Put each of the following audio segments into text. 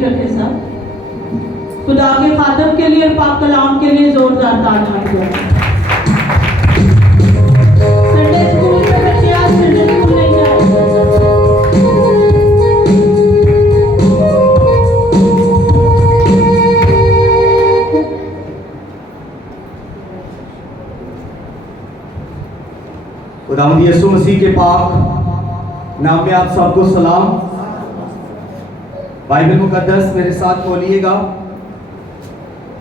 خاموشی رکھے سب. خدا کے خادم کے لیے اور پاک کلام کے لیے زوردار تالیاں دو. سنڈے اسکول میں بچے آج سنڈے اسکول نہیں جائیں. خداوند یسوع مسیح کے پاک نام میں آپ سب کو سلام. بائبل مقدس میرے ساتھ کھولیے گا.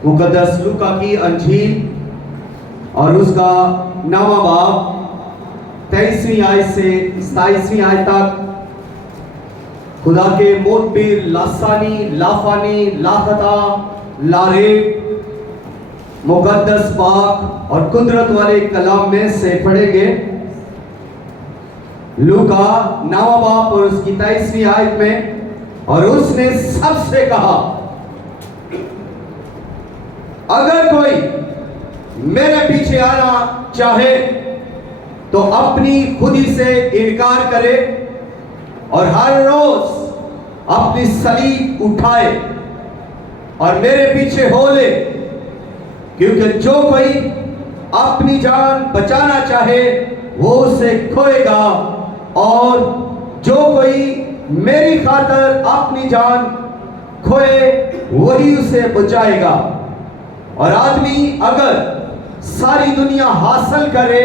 مقدس لوکا کی انجیل اور اس کا 9واں باب 23ویں آیت سے 27ویں آیت تک. خدا کے مدبر، لاسانی، لافانی، لاخطا، لاریب مقدس پاک اور قدرت والے کلام میں سے پڑھیں گے. لوکا 9واں باب اور اس کی 23ویں آیت میں. اور اس نے سب سے کہا اگر کوئی میرے پیچھے آنا چاہے تو اپنی خودی سے انکار کرے اور ہر روز اپنی صلیب اٹھائے اور میرے پیچھے ہو لے. کیونکہ جو کوئی اپنی جان بچانا چاہے وہ اسے کھوئے گا اور جو کوئی میری خاطر اپنی جان کھوئے وہی اسے بچائے گا. اور آدمی اگر ساری دنیا حاصل کرے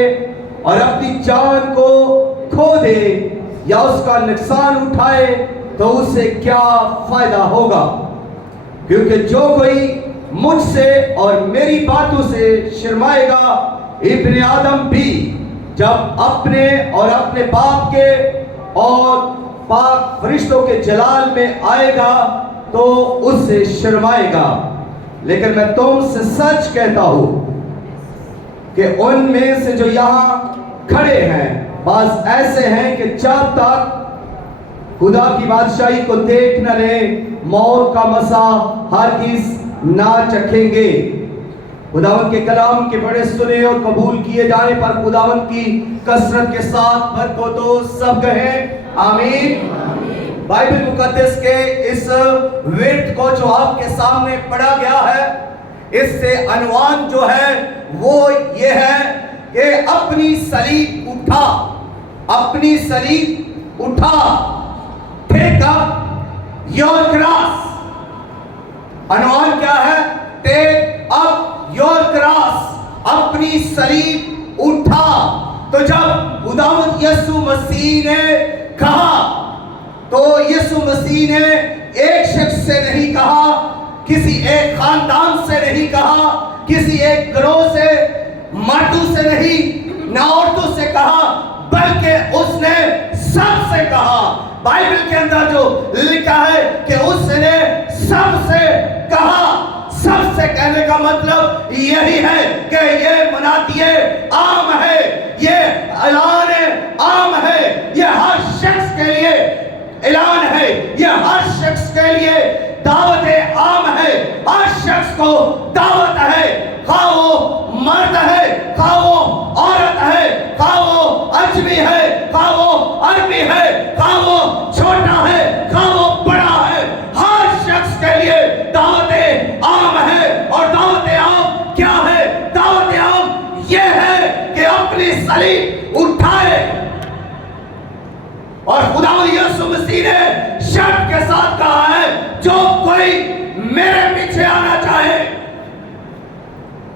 اور اپنی جان کو کھو دے یا اس کا نقصان اٹھائے تو اسے کیا فائدہ ہوگا. کیونکہ جو کوئی مجھ سے اور میری باتوں سے شرمائے گا ابن آدم بھی جب اپنے اور اپنے باپ کے اور پاک فرشتوں کے جلال میں آئے گا تو اس سے شرمائے گا. لیکن میں تم سے سچ کہتا ہوں کہ ان میں سے جو یہاں کھڑے ہیں بعض ایسے ہیں کہ جب تک خدا کی بادشاہی کو دیکھ نہ لیں موت کا مزہ ہرگز نہ چکھیں گے. خداوند کے کلام کے بڑے سنے اور قبول کیے جانے پر خداوند کی کثرت کے ساتھ برکت و سب کہیں آمین. بائبل مقدس کے اس ورد کو جو آپ کے سامنے پڑھا گیا ہے اس سے عنوان جو ہے وہ یہ ہے کہ اپنی صلیب اٹھا. اپنی صلیب اٹھا. ٹیک اپ یور کراس. عنوان کیا ہے؟ ٹیک اپ یور کراس. اپنی صلیب اٹھا. تو جب خداوند یسوع مسیح نے کہا تو یسوع مسیح نے ایک شخص سے نہیں کہا, کسی ایک خاندان سے نہیں کہا, کسی ایک گروہ سے مردوں سے نہیں نہ عورتوں سے کہا بلکہ اس نے سب سے کہا. بائبل کے اندر جو لکھا ہے کہ اس نے سب سے کہا. سب سے کہنے کا مطلب یہی ہے کہ یہ منادیے عام ہے, یہ اعلان عام ہے, یہ ہر شخص کے لیے اعلان ہے, یہ ہر شخص کے لیے دعوت عام ہے. ہر شخص کو دعوت ہے, خواہ وہ مرد ہے, خواہ وہ عورت ہے, خواہ وہ اجمی ہے, خواہ وہ عربی ہے, خواہ وہ چھوٹا ہے, خواہ وہ بڑا ہے. ہر شخص کے لیے دعوت عام ہے. اور دعوت عام کیا ہے؟ دعوت عام یہ ہے کہ اپنی صلیب اٹھائے. اور خداوند یسوع مسیح نے شرط کے ساتھ کہا ہے جو کوئی میرے پیچھے آنا چاہے,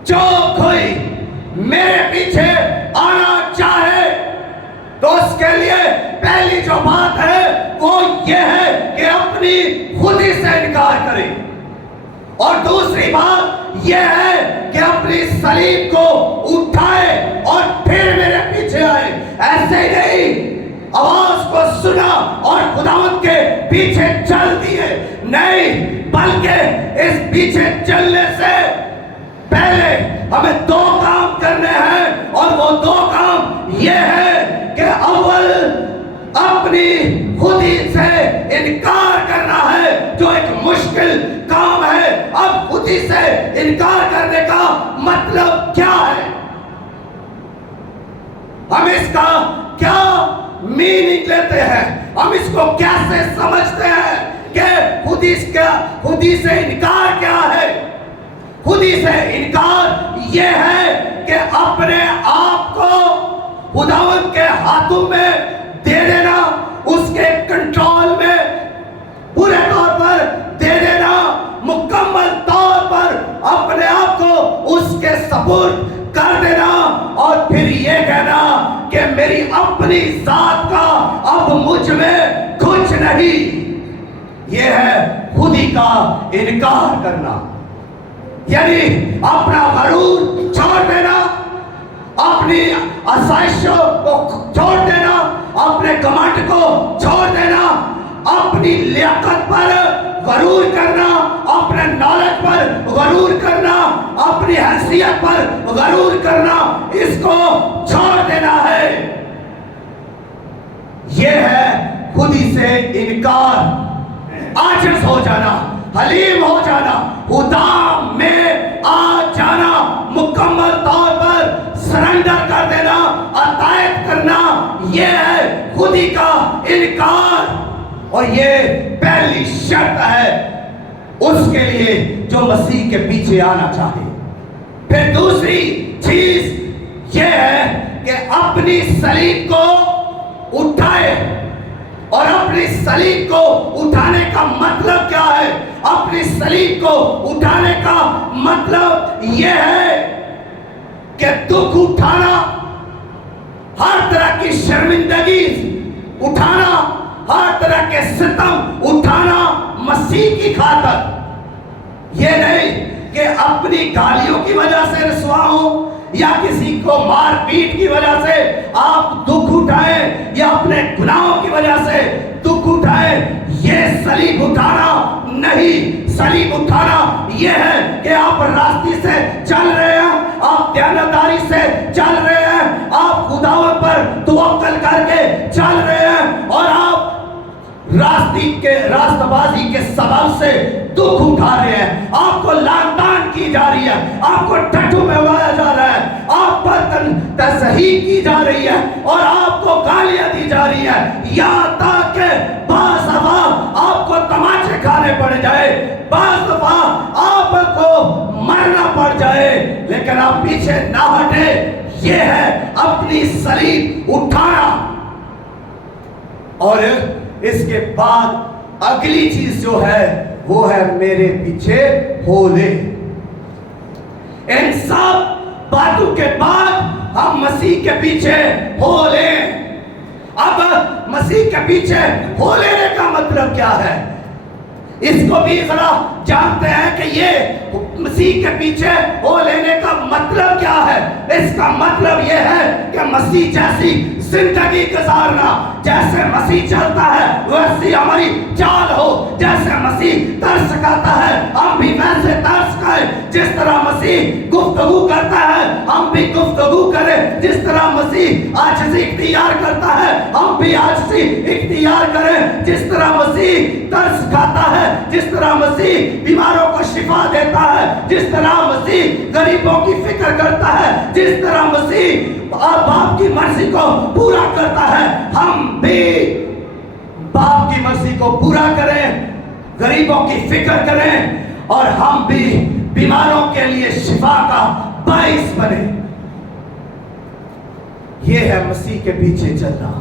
جو کوئی میرے پیچھے آنا چاہے تو اس کے لیے پہلی جو بات ہے وہ یہ ہے کہ اپنی خودی سے انکار کرے. اور دوسری بات یہ ہے کہ اپنی صلیب کو اٹھائے اور پھر میرے پیچھے آئے. ایسے ہی نہیں آواز کو سنا اور خداوند کے پیچھے چل دیے, نہیں, بلکہ اس پیچھے چلنے سے پہلے ہمیں دو کام کرنے ہیں. اور وہ دو کام یہ ہے کہ اول اپنی خودی سے انکار کرنا ہے جو ایک مشکل کام ہے. اب خودی سے انکار کرنے کا مطلب کیا ہے؟ ہم اس کا کیا میننگ لیتے ہیں؟ ہم اس کو کیسے سمجھتے ہیں کہ خودی سے انکار کیا ہے؟ خودی سے انکار یہ ہے کہ اپنے آپ کو خداوند کے ہاتھوں میں دے دینا، اس کے کنٹرول میں پورے طور پر دے دینا، مکمل طور پر اپنے آپ کو اس کے سپرد کر دینا، اور پھر یہ کہنا کہ میری اپنی ذات کا اب مجھ میں کچھ نہیں۔ یہ ہے خودی کا انکار کرنا، یعنی اپنا غرور چھوڑ دینا، اپنی آسائشوں کو چھوڑ دینا، اپنے گھمنڈ کو چھوڑ دینا، اپنی لیاقت پر غرور کرنا، اپنے نالج پر غرور کرنا، اپنی حیثیت پر غرور کرنا، اس کو چھوڑ دینا ہے۔ یہ ہے خودی سے انکار، عاجز ہو جانا، حلیم ہو جانا، خدا میں آ جانا، مکمل طور پر سرنڈر کر دینا، اطاعت کرنا، یہ ہے خودی کا انکار۔ اور یہ پہلی شرط ہے اس کے لیے جو مسیح کے پیچھے آنا چاہے۔ پھر دوسری چیز یہ ہے کہ اپنی صلیب کو اٹھائے، اور اپنی صلیب کو اٹھانے کا مطلب کیا ہے؟ اپنی صلیب کو اٹھانے کا مطلب یہ ہے کہ دکھ اٹھانا، ہر طرح کی شرمندگی اٹھانا، ہر طرح کے ستم اٹھانا مسیح کی خاطر۔ یہ نہیں کہ اپنی گالیوں کی وجہ سے رسوا ہوں، یا کسی کو مار پیٹ کی وجہ سے آپ دکھ اٹھائیں، یا اپنے گناہوں کی وجہ سے دکھ اٹھائیں۔ یہ صلیب اٹھانا نہیں۔ صلیب اٹھانا یہ ہے کہ آپ راستے سے چل رہے ہیں، آپ دیانتداری سے چل رہے ہیں، آپ خداوند پر توکل کر کے چل رہے ہیں، اور آپ راستہ بازی کے سبب سے دکھ اٹھا رہے ہیں، آپ کو لعن طعن کی جا رہی ہے، آپ کو ٹھٹھو میں اڑایا جا رہا ہے، آپ پر تضحیق کی جا رہی ہے، اور آپ کو گالیاں دی جا رہی ہے، یہاں تک کہ بعض دفعہ آپ کو تماچے کھانے پڑ جائے، بعض دفعہ آپ کو مرنا پڑ جائے، لیکن آپ پیچھے نہ ہٹے۔ یہ ہے اپنی صلیب اٹھانا۔ اور اس کے بعد اگلی چیز جو ہے وہ ہے میرے پیچھے ہو لے۔ ان سب باتوں کے بعد ہم مسیح کے پیچھے ہو لیں۔ اب مسیح کے پیچھے ہو لینے کا مطلب کیا ہے؟ اس کو بھی ذرا جانتے ہیں کہ یہ مسیح کے پیچھے ہو لینے کا مطلب کیا ہے؟ اس کا مطلب یہ ہے کہ مسیح جیسی زندگی گزارنا، جیسے مسیح چلتا ہے ویسی ہماری چال ہو، جیسے مسیح ترس کھاتا ہے ہم بھی ویسے ترس کھائیں، جس طرح مسیح گفتگو کرتا ہے ہم بھی گفتگو کریں، جس طرح مسیح عاجزی اختیار کرتا ہے ہم بھی عاجزی اختیار کریں، جس طرح مسیح ترس کھاتا ہے، جس طرح مسیح بیماروں کو شفا دیتا ہے، جس طرح مسیح غریبوں کی فکر کرتا ہے، جس طرح مسیح باپ کی مرضی کو پورا کرتا ہے، ہم بھی باپ کی مرضی کو پورا کریں، غریبوں کی فکر کریں، اور ہم بھی بیماروں کے لیے شفا کا باعث بنے۔ یہ ہے مسیح کے پیچھے چلنا،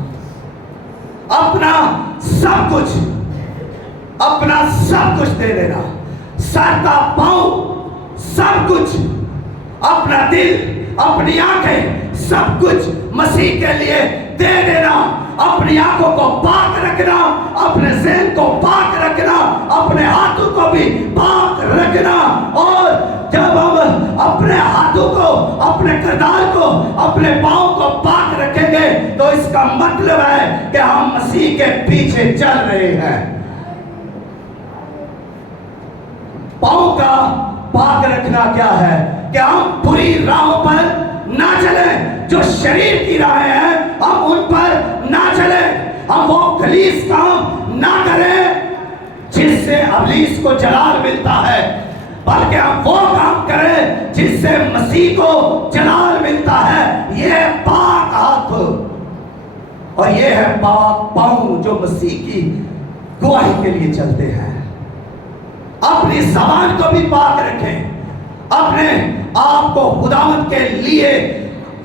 اپنا سب کچھ دے دینا، سر کا پاؤں سب کچھ، اپنا دل، اپنی آنکھیں، سب کچھ مسیح کے لیے دے دینا، اپنی آنکھوں کو پاک رکھنا، اپنے ذہن کو پاک رکھنا، اپنے ہاتھوں کو بھی پاک رکھنا۔ اور جب ہم اپنے ہاتھوں کو، اپنے کردار کو، اپنے پاؤں کو پاک رکھیں گے تو اس کا مطلب ہے کہ ہم مسیح کے پیچھے چل رہے ہیں۔ پاؤں کا پاک رکھنا کیا ہے؟ کہ ہم بری راہوں پر نہ چلیں، جو شریر کی راہیں ہیں ہم ان پر نہ چلیں، ہم وہ خلیص کام نہ کریں جس سے ابلیس کو جلال ملتا ہے، بلکہ ہم وہ کام کریں جس سے مسیح کو جلال ملتا ہے۔ یہ ہے پاک ہاتھ اور یہ ہے پاک پاؤں جو مسیح کی گواہی کے لیے چلتے ہیں۔ अपनी ज़बान को भी पाक रखें, अपने आप को खुदावंद के लिए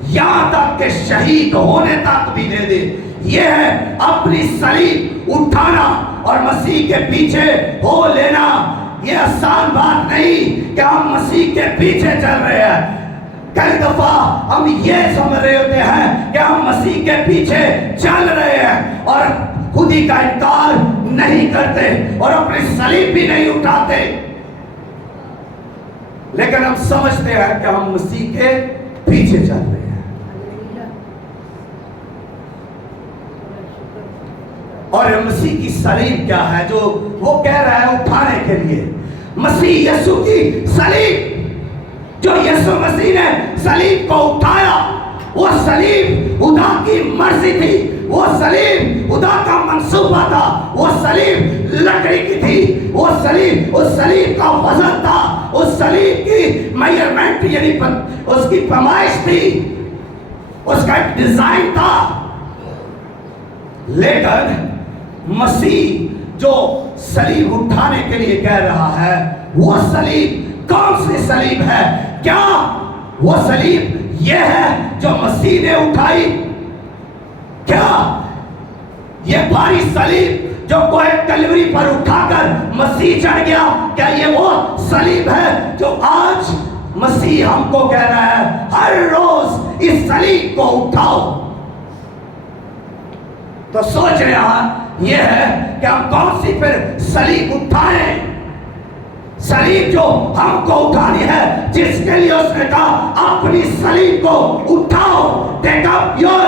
यहाँ तक के शहीद होने तक भी दे दे। ये है अपनी सलीब उठाना और मसीह के पीछे हो लेना। ये आसान बात नहीं कि हम मसीह के पीछे चल रहे हैं। कई दफा हम ये समझ रहे होते हैं कि हम मसीह के पीछे चल रहे हैं और खुदी का इनकार नहीं करते और अपनी सलीब भी नहीं उठाते, लेकिन हम समझते हैं कि हम मसीह के पीछे चल रहे हैं। और मसीह की सलीब क्या है जो वो कह रहा है उठाने के लिए? मसीह यीशु की सलीब, जो यीशु मसीह ने सलीब को उठाया, वो सलीब खुदा की मर्जी थी, वो सलीब खुदा का मंसूबा था, वो सलीब लकड़ी की थी, वो सलीब, उस सलीब का वजन था, उस सलीब की मेजरमेंट यानी उसकी पैमाइश थी, उसका एक डिजाइन था। लेकिन मसीह जो सलीब उठाने के लिए कह रहा है, वो सलीब कौन सी सलीब है? क्या वो सलीब ये है जो मसीह ने उठाई? क्या ये भारी सलीब जो कोई कलवरी पर उठाकर मसीह चढ़ गया, क्या ये वो सलीब है जो आज मसीह हमको कह रहा है हर रोज इस सलीब को उठाओ? तो सोच रहा ये है कि हम कौन सी फिर सलीब उठाएं? सलीब जो हमको उठानी है, जिसके लिए उसने कहा अपनी सलीब को उठाओ, टेक अप योर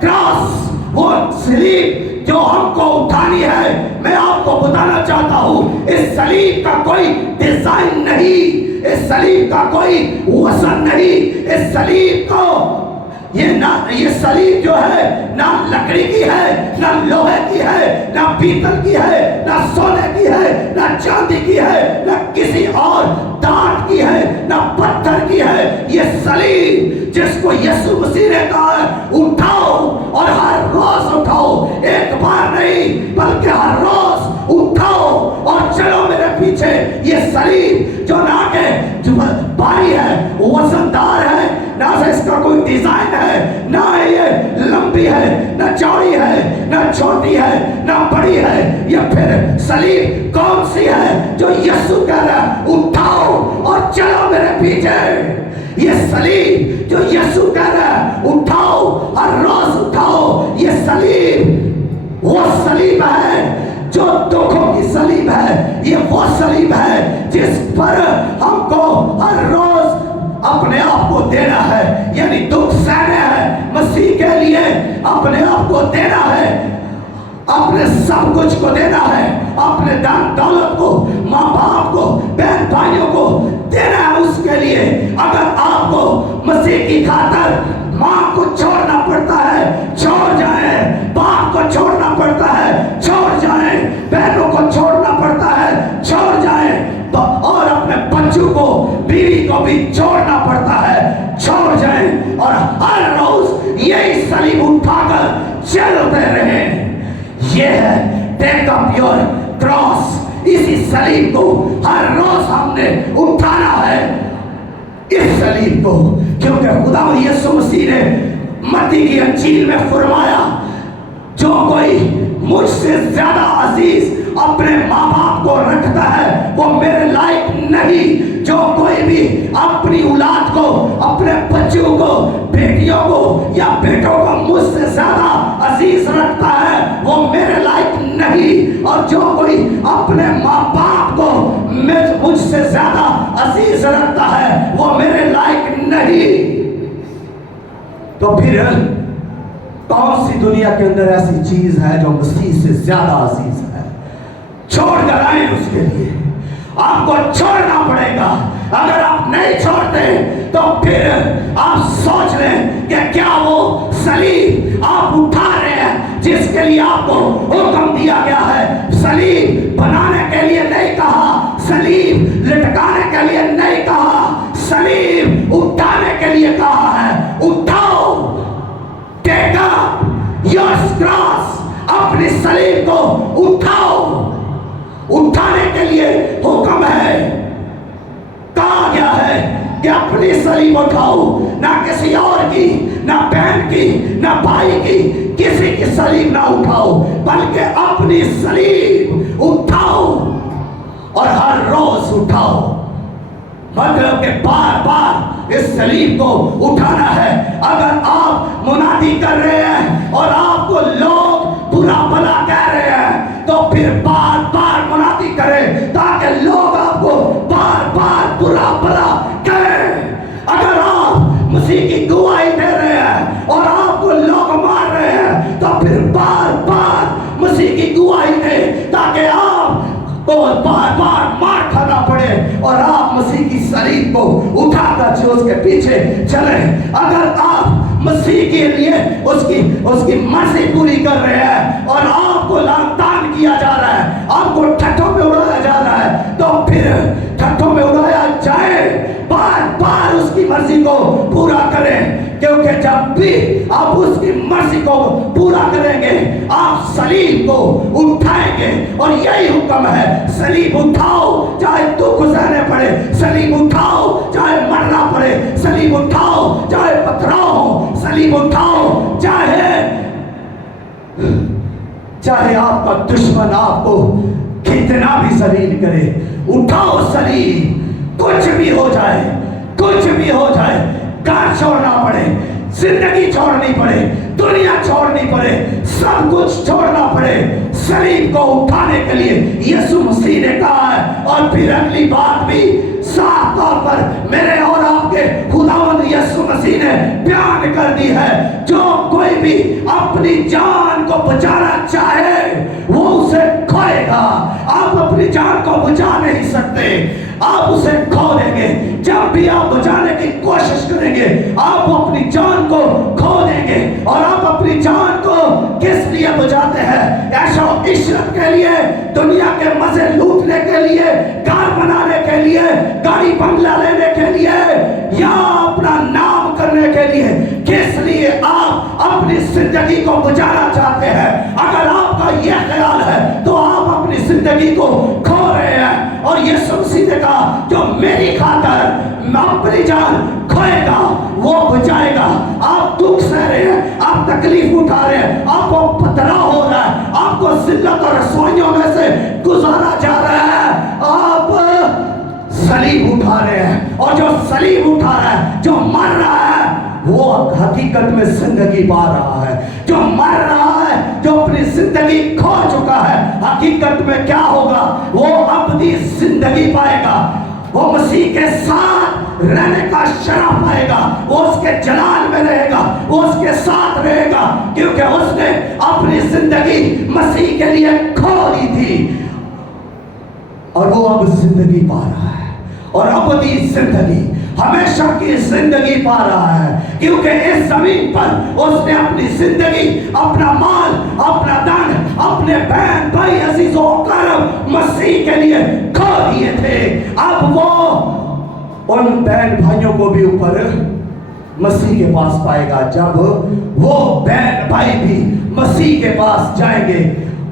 क्रॉस। वो सलीब जो हमको उठानी है, मैं आपको बताना चाहता हूं, इस सलीब का कोई डिजाइन नहीं, इस सलीब का कोई वजन नहीं, इस सलीब को ये सलीब जो है ना लकड़ी की है, ना लोहे की है, ना पीतल की है, ना सोने की है, ना चांदी की है, ना किसी और धात की है, ना पत्थर की है। ये सलीब जिसको यीशु मसीह ने कहा है उठाओ, और हर रोज उठाओ, एक बार नहीं बल्कि हर रोज उठाओ और चलो मेरे पीछे। ये सलीब जो ना के जो भारी है, वजनदार है, ना से इसका कोई डिजाइन है, ना ये लंबी है, ना चौड़ी है, ना छोटी है, ना बड़ी है। ये फिर सलीब कौन सी है जो यीशु कह रहा है उठाओ और चलो मेरे पीछे? ये सलीब जो यीशु कह रहा है उठाओ, हर रोज उठाओ, ये सलीब वो सलीब है जो दुखों की सलीब है। ये वो सलीब है जिस पर हमको हर रोज अपने आप को देना है, यानी दुख सहने है मसीह के लिए, अपने आप को देना है, अपने सब कुछ को देना है, अपने धन दौलत को, माँ बाप को, बहन भाइयों को देना है उसके लिए। अगर आपको मसीह की खातर माँ को छोड़ना पड़ता है, छोड़ जाए, बाप को छोड़ना पड़ता है, छोड़ जाए, बहनों को छोड़ना पड़ता है, छोड़ जाए, और अपने बच्चों को, बीवी को भी छोड़ना पड़ता है, छोड़ जाए, और हर रोज यही सलीब उठाकर चलते रहे। ये है टेक अप योर क्रॉस। इसी सलीब को हर रोज हमने उठाना है, इस सलीब को, क्योंकि खुदा यीशु मसीह ने मत्ती की अंजील में फरमाया, जो कोई मुझसे ज्यादा अजीज अपने माँ बाप को रखता है वो मेरे लायक नहीं। जो कोई भी अपनी औलाद को, अपने बच्चों को, बेटियों को या बेटों को मुझसे ज्यादा अजीज रखता है वो मेरे लायक नहीं। और जो कोई अपने माँ बाप को मुझसे ज्यादा अजीज रखता है वो मेरे लायक नहीं। तो फिर कौन सी दुनिया के अंदर ऐसी चीज है जो मसीह से ज्यादा अजीज है? छोड़ कर आए उसके लिए, आपको छोड़ना पड़ेगा। अगर आप नहीं छोड़ते तो फिर आप सोच लें कि क्या वो सलीब आप उठा रहे हैं जिसके लिए आपको हुक्म दिया गया है। सलीब बनाने के लिए नहीं कहा, सलीब लटकाने के लिए नहीं कहा, सलीब उठाने के लिए कहा है। उठाओ, टेक अप योर क्रॉस, अपनी सलीब को उठाओ। उठाने के लिए हुक्म अपनी सलीब उठाओ, ना किसी और की, ना बहन की, ना भाई की, किसी की सलीब ना उठाओ, बल्कि अपनी सलीब उठाओ और हर रोज उठाओ। मतलब कि बार बार इस सलीब को उठाना है। अगर आप मुनादी कर रहे हैं और आपको लोग बुरा भला कह रहे हैं तो फिर बार बार मुनादी करें ताकि लोग आपको बार बार बुरा भला कहें। अगर आप मसीह की गवाही दे रहे हैं और आपको लोग मार रहे हैं तो फिर बार बार मसीह की गवाही दें ताकि आप को बार बार मार खाना पड़े और आप मसीह की सलीब को उठाकर उसके पीछे चले। अगर आप मसीह के लिए उसकी मर्जी पूरी कर रहे हैं और आपको लांतान किया जा रहा है, आपको ठट्ठों में उड़ाया जा रहा है, तो फिर ठट्ठों में उड़ाया जाए, बार बार उसकी मर्जी को पूरा करें। क्योंकि जब भी आप उसकी मर्जी को पूरा करेंगे आप सलीब को उठाएंगे। और यही हुक्म है, सलीब उठाओ चाहे दुख सहने पड़े, सलीब उठाओ चाहे मरना पड़े, सलीब उठाओ चाहे पथराव हो, सलीब उठाओ चाहे आपका दुश्मन आपको कितना भी जलील करे, उठाओ सलीब। कुछ भी हो जाए, कुछ भी हो जाए, घर छोड़ना पड़े, जिंदगी छोड़नी पड़े, दुनिया छोड़नी पड़े, सब कुछ छोड़ना पड़े सलीब को उठाने के लिए यीशु मसीह ने कहा है। और फिर अगली बात भी साफ तौर पर मेरे और आपके खुदावंद यीशु मसीह ने बयान कर दी है, जो कोई भी अपनी जान को बचाना चाहे वो उसे खोएगा। आप अपनी जान को बचा नहीं सकते, आप उसे खो देंगे। जब भी आप बचाने की कोशिश करेंगे आप अपनी जान को खो देंगे। और आप अपनी जान को किस लिए बचाते हैं? ऐशो इशरत के लिए, दुनिया के मजे लूटने के लिए, घर बनाने के लिए, गाड़ी बंगला लेने के लिए, या अपना नाम करने के लिए? किस लिए आप अपनी जिंदगी को बचाना चाहते हैं? अगर आपका यह ख्याल है तो आप अपनी जिंदगी को खो रहे हैं। और यीशु मसीह ने कहा, जो मेरी खातिर अपनी जान खोएगा वो बचाएगा। आप दुख सह रहे हैं, आप तकलीफ उठा रहे हैं, आपको पथराव हो रहा है, आपको जिल्लत और रसवाइयों में से गुजारा जा रहा है, आप सलीब उठा रहे हैं। और जो सलीब उठा रहा है, जो मर रहा है, वो हकीकत में जिंदगी पा रहा है। जो मर रहा है, जो अपनी जिंदगी खो चुका है, हकीकत में क्या होगा? वो अपनी जिंदगी पाएगा, वो मसीह के साथ रहने का शरफ पाएगा, वो उसके जलाल में रहेगा, वो उसके साथ रहेगा, क्योंकि उसने अपनी जिंदगी मसीह के लिए खो दी थी और वो अब जिंदगी पा रहा है। और अपनी जिंदगी, हमेशा की जिंदगी पा रहा है, क्योंकि इस जमीन पर उसने अपनी जिंदगी, अपना माल, अपना धन, अपने बहन भाई अजीजों करम मसीह के लिए खो दिए थे। अब वो उन बहन भाइयों को भी ऊपर मसीह के पास पाएगा। जब वो बहन भाई भी मसीह के पास जाएंगे,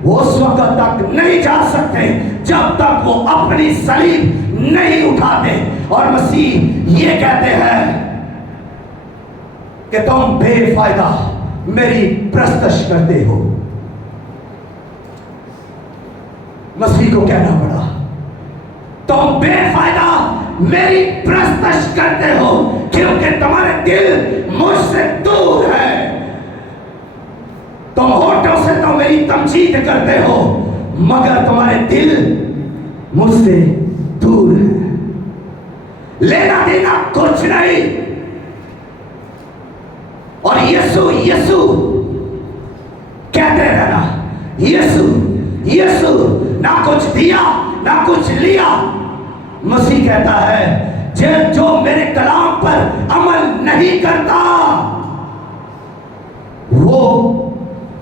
वो उस वक्त तक नहीं जा सकते जब तक वो अपनी सलीब नहीं उठाते। और मसीह ये कहते हैं कि तुम बेफायदा मेरी प्रस्तश करते हो। मसीह को कहना पड़ा, तुम बेफायदा मेरी प्रस्तश करते हो, क्योंकि तुम्हारे दिल मुझसे दूर है। तुम होठों से तो मेरी तमजीद करते हो, मगर तुम्हारे दिल मुझसे दूर है। लेना देना कुछ नहीं। और यीशु यीशु कहते रहना, यीशु यीशु, ना कुछ दिया ना कुछ लिया। मसीह कहता है, जो मेरे कलाम पर अमल नहीं करता वो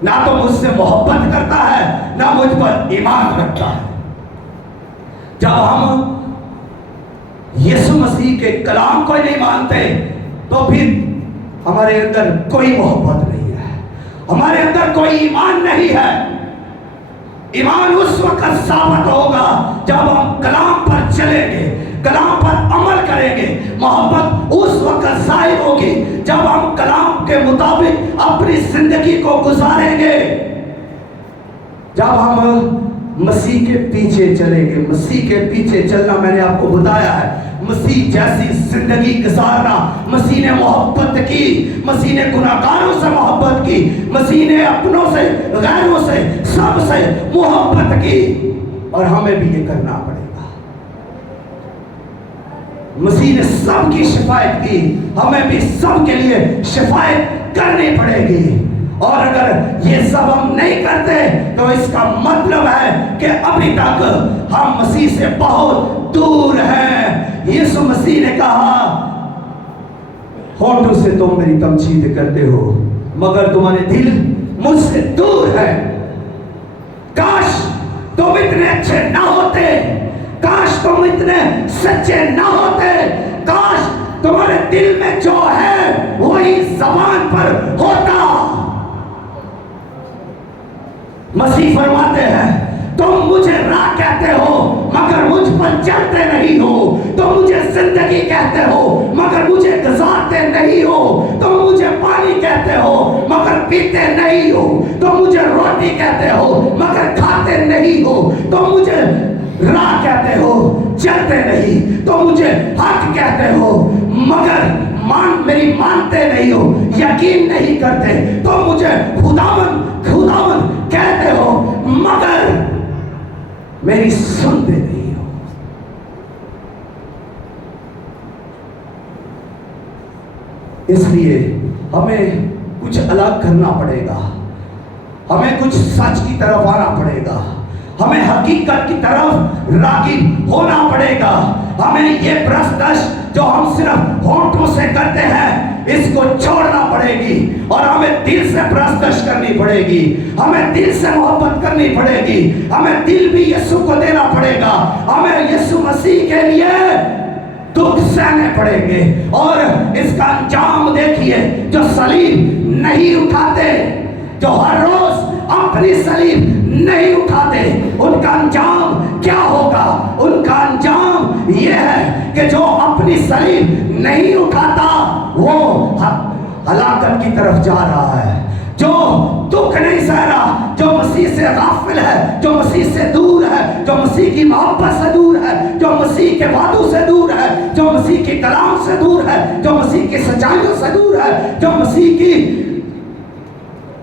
ना तो मुझसे मोहब्बत करता है ना मुझ पर ईमान रखता है। जब हम यीशु मसीह के कलाम को नहीं मानते तो फिर हमारे अंदर कोई मोहब्बत नहीं है, हमारे अंदर कोई ईमान नहीं है। ईमान उस वक्त साबित होगा जब हम कलाम पर चलेंगे, कलाम पर अमल करेंगे। मोहब्बत उस गुजारेंगे जब हम मसीह के पीछे चलेंगे। मसीह के पीछे चलना मैंने आपको बताया है, मसीह जैसी जिंदगी गुजारना। मसीह ने मोहब्बत की, मसीह ने गुनाहगारों से मोहब्बत की, मसीह ने अपनों से, गैरों से, सबसे मोहब्बत की, और हमें भी ये करना पड़ेगा। मसीह ने सबकी शिफायत की, हमें भी सबके लिए शिफायत करनी पड़ेगी। और अगर ये सब हम नहीं करते तो इसका मतलब है कि अभी तक हम मसीह से बहुत दूर हैं। यीशु मसीह ने कहा, होठों से तुम मेरी तमजीद करते हो मगर तुम्हारे दिल मुझसे दूर है। काश तुम इतने अच्छे ना होते, काश तुम इतने सच्चे ना होते, काश तुम्हारे दिल में जो है वही ज़बान पर होता। मसीह फरमाते हैं, तुम मुझे राह कहते हो मगर मुझ पर चलते नहीं हो, तुम मुझे जिंदगी कहते हो मगर मुझे गुजारते नहीं हो, तुम मुझे पानी कहते हो मगर पीते नहीं हो, तुम मुझे रोटी कहते हो मगर खाते नहीं हो, तुम मुझे राह कहते हो चलते नहीं, तुम मुझे हक कहते हो मगर मेरी मानते नहीं हो, यकीन नहीं करते, तुम मुझे खुदावन खुदावन कहते हो मगर मेरी सुनते नहीं हो। इसलिए हमें कुछ अलग करना पड़ेगा, हमें कुछ सच की तरफ आना पड़ेगा, हमें हकीकत की तरफ राग़िब होना पड़ेगा। हमें ये प्रस्तश जो हम सिर्फ होठों से करते हैं इसको छोड़ना पड़ेगी, और हमें दिल से प्रस्तश करनी पड़ेगी, हमें दिल से मोहब्बत करनी पड़ेगी, हमें दिल भी यीशु को देना पड़ेगा, हमें यीशु मसीह के लिए दुख सहने पड़ेंगे। और इसका अंजाम देखिए, जो सलीब नहीं उठाते, जो हर रोज अपनी सलीब नहीं उठाते, उनका अंजाम क्या होगा? उनका अंजाम यह है कि जो अपनी सलीब नहीं उठाता वो हलाकत की तरफ जा रहा है, जो दुख नहीं सह रहा, जो मसीह से गाफिल है, जो मसीह से दूर है, जो मसीह की मोहब्बत से दूर है, जो मसीह के वादों से दूर है, जो मसीह के कलाम से दूर है, जो मसीह की सच्चाइयों से दूर है, जो मसीह की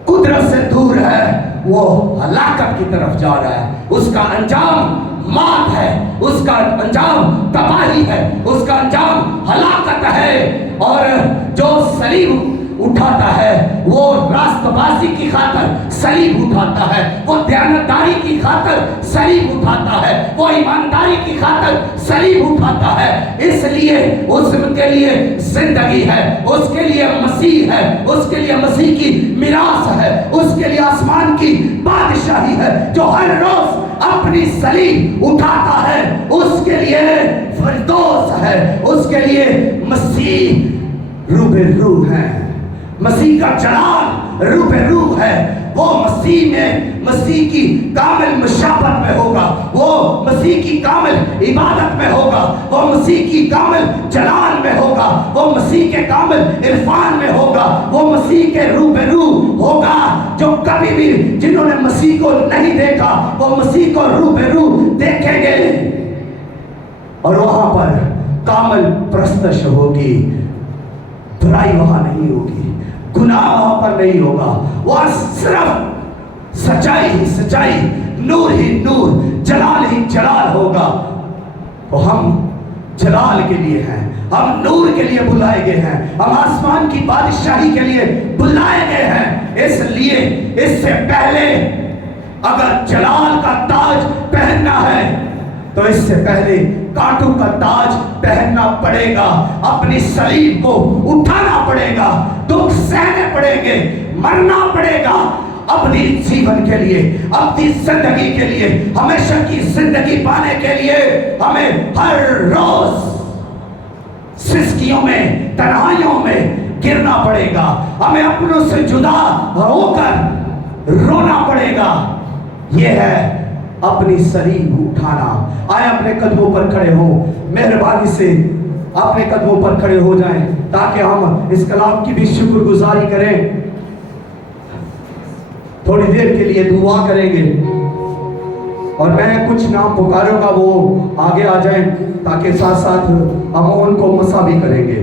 कुदरत से दूर है, वो हलाकत की तरफ जा रहा है। उसका अंजाम मौत है, उसका अंजाम तबाही है, उसका अंजाम हलाकत है। और जो सलीब उठाता है वो रास्तबाजी की खातर सलीब उठाता है, वो दयानतदारी की खातर सलीब उठाता है, वो ईमानदारी की खातर सलीब उठाता है। इसलिए उसके लिए जिंदगी है, उसके लिए मसीह है, उसके लिए मसीह की मिरास है, उसके लिए आसमान की बादशाही है। जो हर रोज अपनी सलीब उठाता है उसके लिए फिरदौस है, उसके लिए मसीह रूबरू है, मसीह का जलाल रूबरू है। वो मसीह में, मसीह की कामिल मुशाबत में होगा, वो मसीह की कामिल इबादत में होगा, वो मसीह की कामिल जलाल में होगा, वो मसीह के कामिल इरफान में होगा, वो मसीह के रूबरू होगा। जो कभी भी जिन्होंने मसीह को नहीं देखा वो मसीह को रूबरू देखेंगे, और वहां पर कामिल प्रस्तश होगी, बुराई वहां नहीं होगी, गुनाह वहां पर नहीं होगा, वहां सिर्फ सच्चाई ही सच्चाई, नूर ही नूर, जलाल ही जलाल होगा। तो हम जलाल के लिए हैं, हम नूर के लिए बुलाए गए हैं, हम आसमान की बादशाही के लिए बुलाए गए हैं। इसलिए इससे पहले अगर जलाल का ताज पहनना है तो इससे पहले कांटों का ताज पहनना पड़ेगा, अपनी सलीब को उठाना पड़ेगा, दुख सहने पड़ेंगे, मरना पड़ेगा अपनी जीवन के लिए, अपनी जिंदगी के लिए, हमेशा की जिंदगी पाने के लिए। हमें हर रोज सिसकियों में, तन्हाइयों में गिरना पड़ेगा, हमें अपनों से जुदा होकर रोना पड़ेगा। यह है अपनी सलीब उठाना। आए अपने कदमों पर खड़े हो, मेहरबानी से अपने कदमों पर खड़े हो जाएं ताकि हम इस कलाम की भी शुक्रगुजारी करें। थोड़ी देर के लिए दुआ करेंगे और मैं कुछ नाम पुकारूंगा, वो आगे आ जाएं ताकि साथ साथ हम उनको मसा भी करेंगे।